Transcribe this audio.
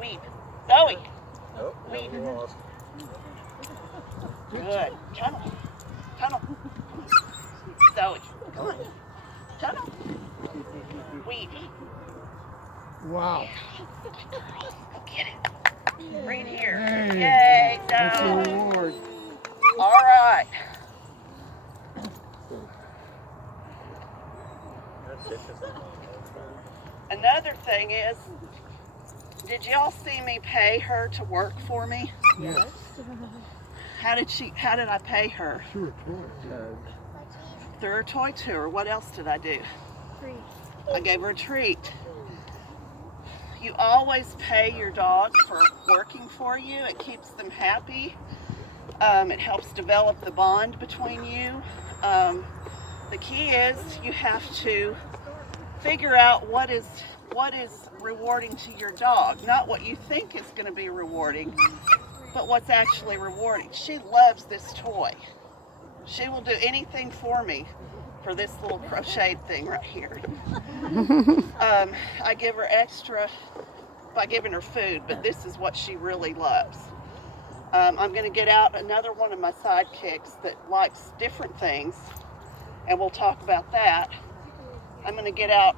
Weed. Zoe. Oh, Weed. we lost. Good. Tunnel. Tunnel. Zoe. Come on. Tunnel. Weed. Wow. Go get it. Right here. Hey. Yay, That's the Zoe. reward. All right. Another thing is, did y'all see me pay her to work for me? Yes. How did I pay her? Sure, toy. Through her toy tour. What else did I do? I gave her a treat. You always pay your dog for working for you. It keeps them happy. It helps develop the bond between you. The key is you have to figure out what is rewarding to your dog, not what you think is going to be rewarding, but what's actually rewarding. She loves this toy. She will do anything for me for this little crocheted thing right here. I give her extra by giving her food, but this is what she really loves. I'm going to get out another one of my sidekicks that likes different things, and we'll talk about that. I'm going to get out